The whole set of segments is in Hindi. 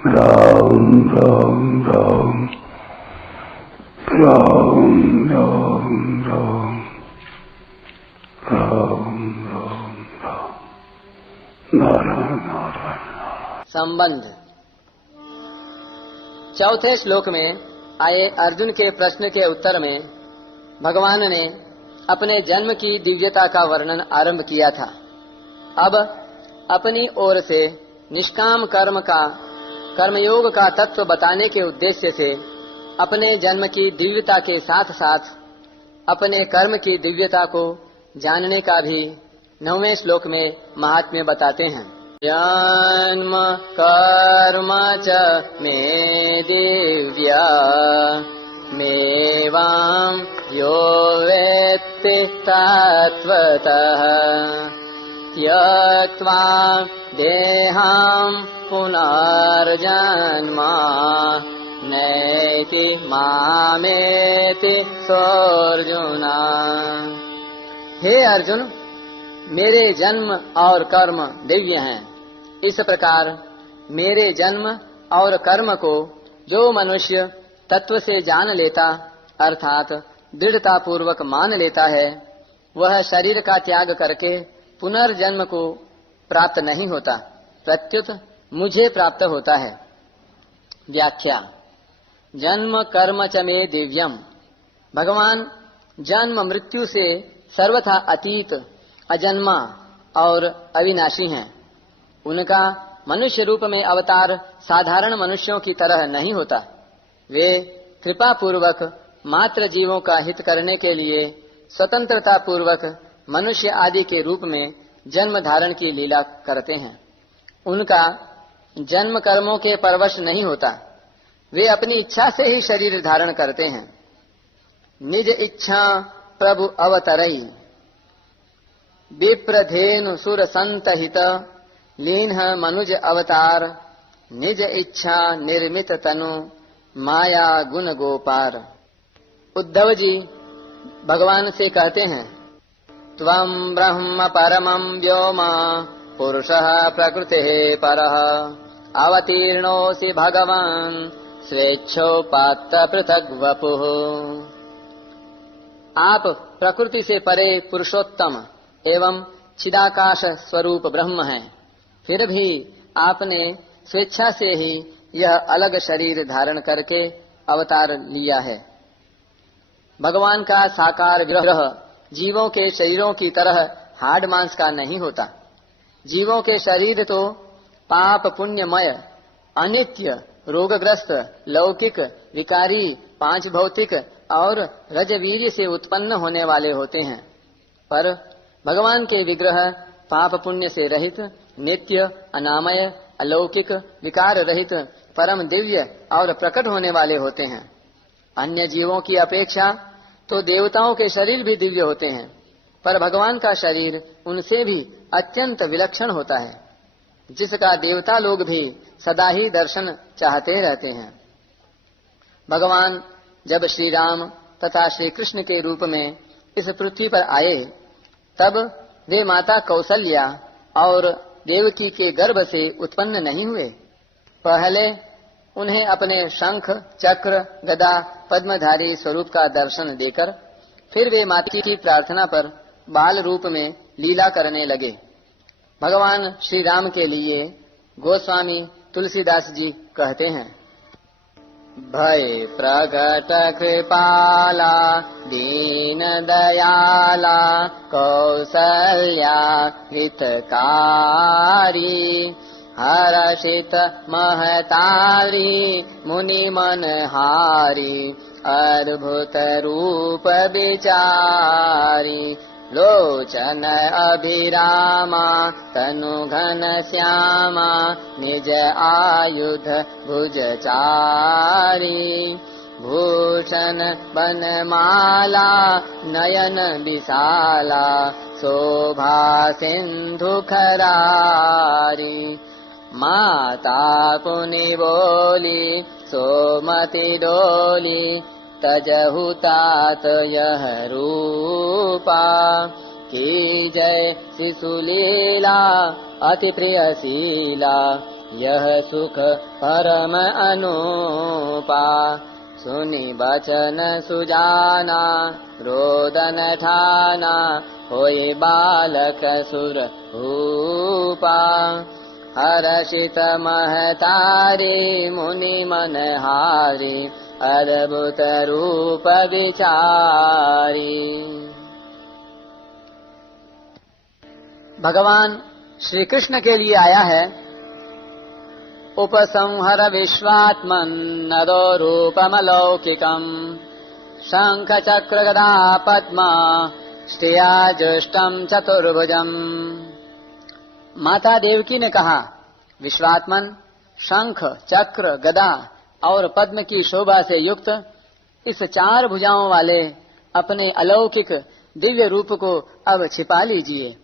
राम राम राम राम राम राम राम राम राम नारायण नारायण। संबंध। चौथे श्लोक में आए अर्जुन के प्रश्न के उत्तर में भगवान ने अपने जन्म की दिव्यता का वर्णन आरंभ किया था। अब अपनी ओर से निष्काम कर्मयोग का तत्व बताने के उद्देश्य से अपने जन्म की दिव्यता के साथ साथ अपने कर्म की दिव्यता को जानने का भी 9वें श्लोक में महात्म्य बताते हैं। जन्म कर्म च मे दिव्या मेवां यो वेत्ति तत्त्वतः त्यक्त्वा देहां पुनर्जन्म नैति मामेति सोऽर्जुन। हे अर्जुन, मेरे जन्म और कर्म दिव्य हैं। इस प्रकार मेरे जन्म और कर्म को जो मनुष्य तत्व से जान लेता अर्थात दृढ़ता पूर्वक मान लेता है, वह शरीर का त्याग करके पुनर्जन्म को प्राप्त नहीं होता, प्रत्युत मुझे प्राप्त होता है। व्याख्या। जन्म कर्म च मे दिव्यम। भगवान जन्म मृत्यु से सर्वथा अतीत, अजन्मा और अविनाशी हैं। उनका मनुष्य रूप में अवतार साधारण मनुष्यों की तरह नहीं होता। वे कृपा पूर्वक मात्र जीवों का हित करने के लिए स्वतंत्रता पूर्वक मनुष्य आदि के रूप में जन्म धारण की लीला करते हैं। उनका जन्म कर्मों के परवश नहीं होता। वे अपनी इच्छा से ही शरीर धारण करते हैं। निज इच्छा प्रभु अवतरई विप्रधेनु सुर संतहित लीन मनुज अवतार निज इच्छा निर्मित तनु माया गुण गोपार। उद्धव जी भगवान से कहते हैं, त्वं ब्रह्म परमं व्योम पुरुषः प्रकृतेः परः अवतीर्णोऽसि भगवान् स्वेच्छोपात्त पृथग् वपुः। आप प्रकृति से परे पुरुषोत्तम एवं चिदाकाश स्वरूप ब्रह्म हैं। फिर भी आपने स्वेच्छा से ही यह अलग शरीर धारण करके अवतार लिया है। भगवान का साकार विग्रह जीवों के शरीरों की तरह हाड़ मांस का नहीं होता। जीवों के शरीर तो पाप पुण्यमय, अनित्य, रोगग्रस्त, लौकिक, विकारी, पांच भौतिक और रजवीर्य से उत्पन्न होने वाले होते हैं। पर भगवान के विग्रह पाप पुण्य से रहित, नित्य, अनामय, अलौकिक, विकार रहित, परम दिव्य और प्रकट होने वाले होते हैं। अन्य जीवों की अपेक्षा तो देवताओं के शरीर भी दिव्य होते हैं, पर भगवान का शरीर उनसे भी अत्यंत विलक्षण होता है, जिसका देवता लोग भी सदा ही दर्शन चाहते रहते हैं। भगवान जब श्री राम तथा श्री कृष्ण के रूप में इस पृथ्वी पर आए, तब वे माता कौसल्या और देवकी के गर्भ से उत्पन्न नहीं हुए। पहले उन्हें अपने शंख, चक्र, गदा, पद्मधारी स्वरूप का दर्शन देकर फिर वे माता की प्रार्थना पर बाल रूप में लीला करने लगे। भगवान श्री राम के लिए गोस्वामी तुलसीदास जी कहते हैं, भय प्रगट कृपाला दीन दयाला कौसल्या हितकारी हर्षित महतारी मुनि मनहारी अद्भुत रूप विचारी लोचन अभिरामा तनु घन श्यामा निज आयुध भुजचारी भूषण बनमाला नयन विशाला शोभा सिंधु खरारी माता पुनि बोली सोमति डोली तजहु तात यह रूपा की जय शिशुलीला अति प्रिय शीला यह सुख परम अनूपा सुनि बचन सुजाना रोदन ठाना होय बालक सुर भूपा हर्षित महतारी मुनि मनहारी अद्भुत रूप विचारी। भगवान श्री कृष्ण के लिए आया है उपसंहर विश्वात्मन नदो रूपमलौकिकम शंख चक्र गदा पद्म श्रिया जुष्टम चतुर्भुजम। माता देवकी ने कहा, विश्वात्मन शंख चक्र गदा और पद्म की शोभा से युक्त इस 4 भुजाओं वाले अपने अलौकिक दिव्य रूप को अब छिपा लीजिए।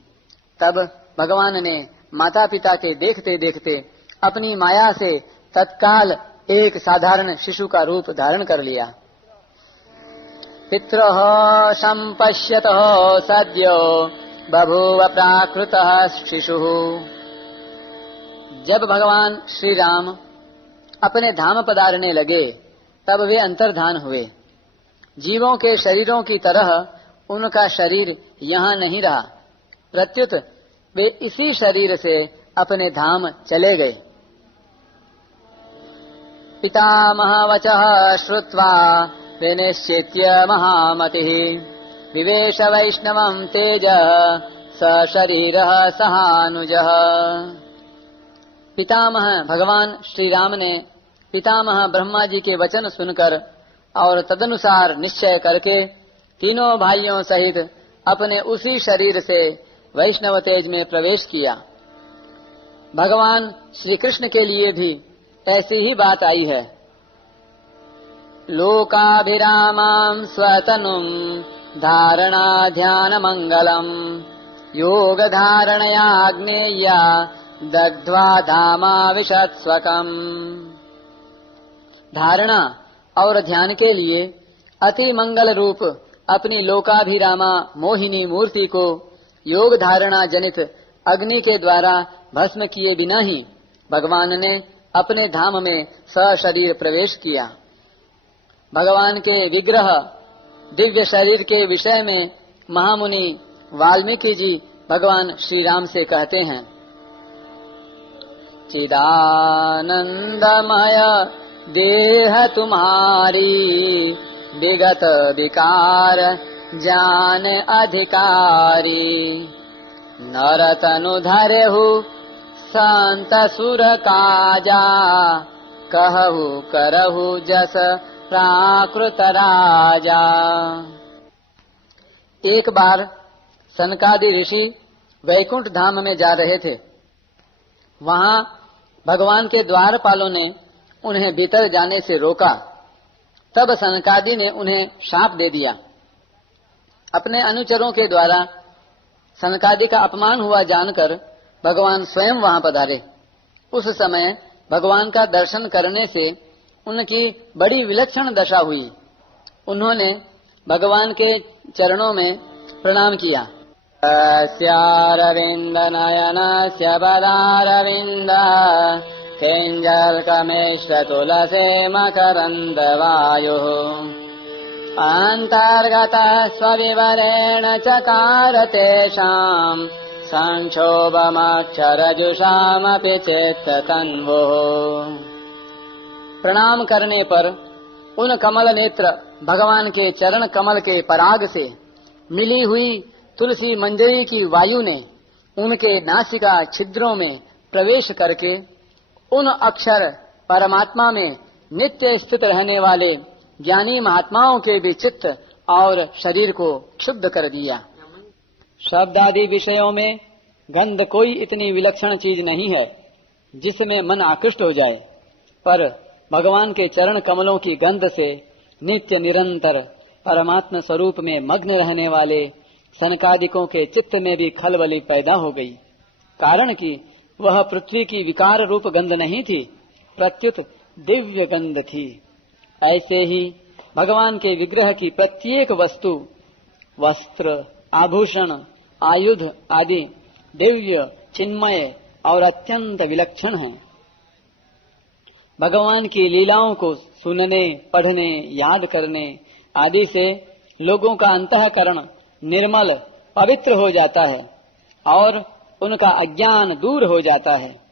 तब भगवान ने माता पिता के देखते देखते अपनी माया से तत्काल एक साधारण शिशु का रूप धारण कर लिया। पितरः संपश्यतः सद्यो बभूव प्राकृतः शिशुः। जब भगवान श्री राम अपने धाम पधारने लगे तब वे अंतर्धान हुए। जीवों के शरीरों की तरह उनका शरीर यहाँ नहीं रहा, प्रत्युत वे इसी शरीर से अपने धाम चले गए। पितामहवचः श्रुत्वा विनिश्चित्य महामतिः विवेश वैष्णवं तेजः स शरीरः सहानुजः। पितामह भगवान श्री राम ने पितामह ब्रह्मा जी के वचन सुनकर और तदनुसार निश्चय करके तीनों भाइयों सहित अपने उसी शरीर से वैष्णव तेज में प्रवेश किया। भगवान श्री कृष्ण के लिए भी ऐसी ही बात आई है। लोकाभिरामां स्वतनुं धारणा ध्यान मंगलम योग धारणया आग्नेया दग्ध्वा धामा विशत्स्वकम्। धारणा और ध्यान के लिए अति मंगल रूप अपनी लोकाभिरामा मोहिनी मूर्ति को योग धारणा जनित अग्नि के द्वारा भस्म किए बिना ही भगवान ने अपने धाम में सशरीर प्रवेश किया। भगवान के विग्रह दिव्य शरीर के विषय में महामुनि वाल्मीकि जी भगवान श्री राम से कहते हैं, चिदानंदमय देह तुम्हारी विगत विकार जान अधिकारी नर तनु धरेहु संत सुर काजा कहु करहु जस प्राकृत राजा। एक बार सनकादि ऋषि वैकुंठ धाम में जा रहे थे। वहां भगवान के द्वारपालों ने उन्हें भीतर जाने से रोका। तब सनकादि ने उन्हें शाप दे दिया। अपने अनुचरों के द्वारा सनकादि का अपमान हुआ जानकर भगवान स्वयं वहां पधारे। उस समय भगवान का दर्शन करने से उनकी बड़ी विलक्षण दशा हुई। उन्होंने भगवान के चरणों में प्रणाम किया। अस्यारविंद नयनस्य पदारविंद किंजल्कमेश्वर तुलसे मकरंद वायुः अंतर्गतः स्वविवरेण चकार तेषाम् संक्षोभमक्षरजुषामपि चित्ततन्वुः। प्रणाम करने पर उन कमल नेत्र भगवान के चरण कमल के पराग से मिली हुई तुलसी मंजरी की वायु ने उनके नासिका छिद्रों में प्रवेश करके उन अक्षर परमात्मा में नित्य स्थित रहने वाले ज्ञानी महात्माओं के भी चित्त और शरीर को क्षुब्ध कर दिया। शब्द आदि विषयों में गंध कोई इतनी विलक्षण चीज नहीं है जिसमें मन आकृष्ट हो जाए, पर भगवान के चरण कमलों की गंध से नित्य निरंतर परमात्मा स्वरूप में मग्न रहने वाले सनकादिकों के चित्त में भी खलबली पैदा हो गई। कारण कि वह पृथ्वी की विकार रूप गंध नहीं थी, प्रत्युत दिव्य गंध थी। ऐसे ही भगवान के विग्रह की प्रत्येक वस्तु, वस्त्र, आभूषण, आयुध आदि दिव्य, चिन्मय और अत्यंत विलक्षण है। भगवान की लीलाओं को सुनने, पढ़ने, याद करने आदि से लोगों का अंतःकरण निर्मल, पवित्र हो जाता है और उनका अज्ञान दूर हो जाता है।